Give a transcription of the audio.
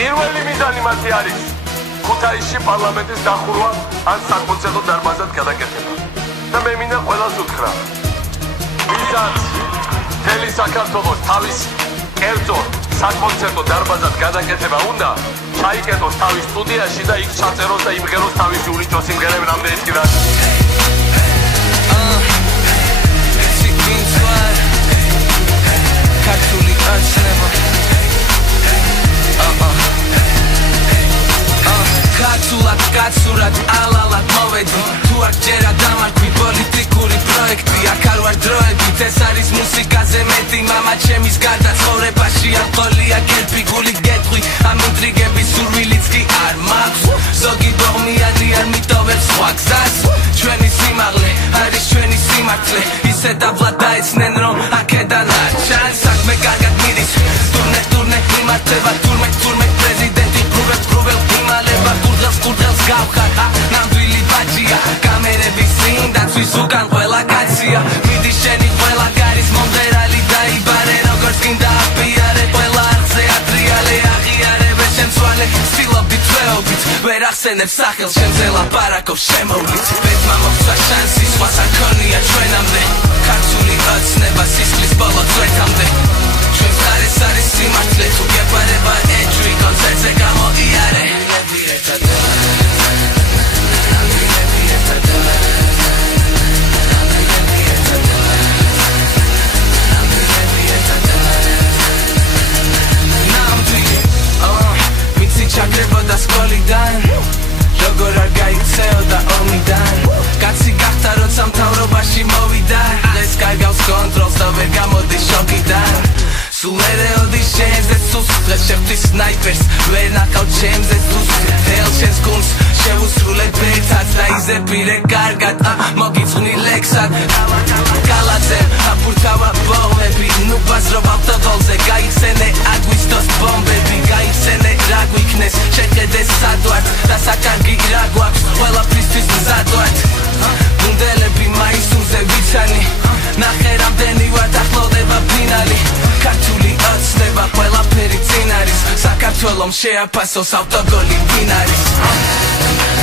პირველი მიზანი მათი არის ქუთაისში პარლამენტის დახურვა ან საკონცერტო დარბაზად გადაკეთება. და მე მინდა ყველას უთხრა. ვისაც მთელი საქართველოს თავის კერძო საკონცერტო დარბაზად გადაკეთება უნდა, ჩაიკეტოს თავის სტუდიაში და იქ ჩაწეროს და იმღეროს თავისი უნიჭო სიმღერები რამდენიც კი რაც. ქართული ოცნება ქართულად კაცურად ალალად მოვედი თუ არ ჯერა დამარხვი პოლიტიკური პროექტი აქ არ ვარ დროებით ეს არის მუსიკაზე მეტი მამა ჩემის გარდა ცხოვრებაში არ ყოლია კერპი გული გეტყვი ამ ინტრიგების სურვილიც კი არ მაქვს ზოგი ბողმიანი არ მიტოვებს სხვა გზას ჩვენი სიმაღლე არის ჩვენი სიმართლე ისე დაბლა დაეცნენ რომ აქედან არ ჩანს საქმე კარგად მიდის ტურნე მიმართება თურმე პრეზიდენტი პრუველ იმალება კურდღელს გავხარ ნამდვილი ბაჯია კამერების წინ დაცვის უკან ყველა კაცია მიდის შენი ყველა გარის მომღერალი დაიბარე როგორც გინდა აპიარე ყველა არხზე ატრიალე აღიარებ შენ ცვალე სტილობდი თვეობით ვერ ახსენებ სახელს შენზე ლაპარაკობ შემოვლით ბედმა მოხდა შანსი სხვას არ ქონია ჩვენამდე ქართული ოცნება სისხლის ბოლო წვეთამდე ჩვენს ხარეს არის სიმართლე თუ გეპარება ეჭვი კონცერტზე გამოიარე ჩაგდებოდა სკოლიდან როგორ არ გაიქცეოდა ომიდან კაცი გახდა როცა მთავრობაში მოვიდა დღეს კარგავს კონტროლს და ვერ გამოდის შოკიდან სულ მერეოდი შენზე სულს დღეს შეხვდი სნაიპერს ვერ ნახავ ჩემზე სულს თელ შენს გუნდს შევუსრულებ ბეთაც და იზეპირე კარგად მოგიწვნი ლექსად კალაძემ აფურთავა ბომბები ნუ ბაზრობ ავტოგოლზე გაიხსენე აგვისტოს ბომბები გაიხსენე რა გვიქნეს შეხედე სად ვართ და საკარგი რა გვაქვს ყველაფრისთვის მზად ვართ ბუნდელები მაისურზე ვიცანი ნახე რამდენი ვარ დახლოვდება ფინალი ქართული ოცნება ყველაფერი წინ არის საქართველომ შეაფასოს ავტოგოლი ვინ არის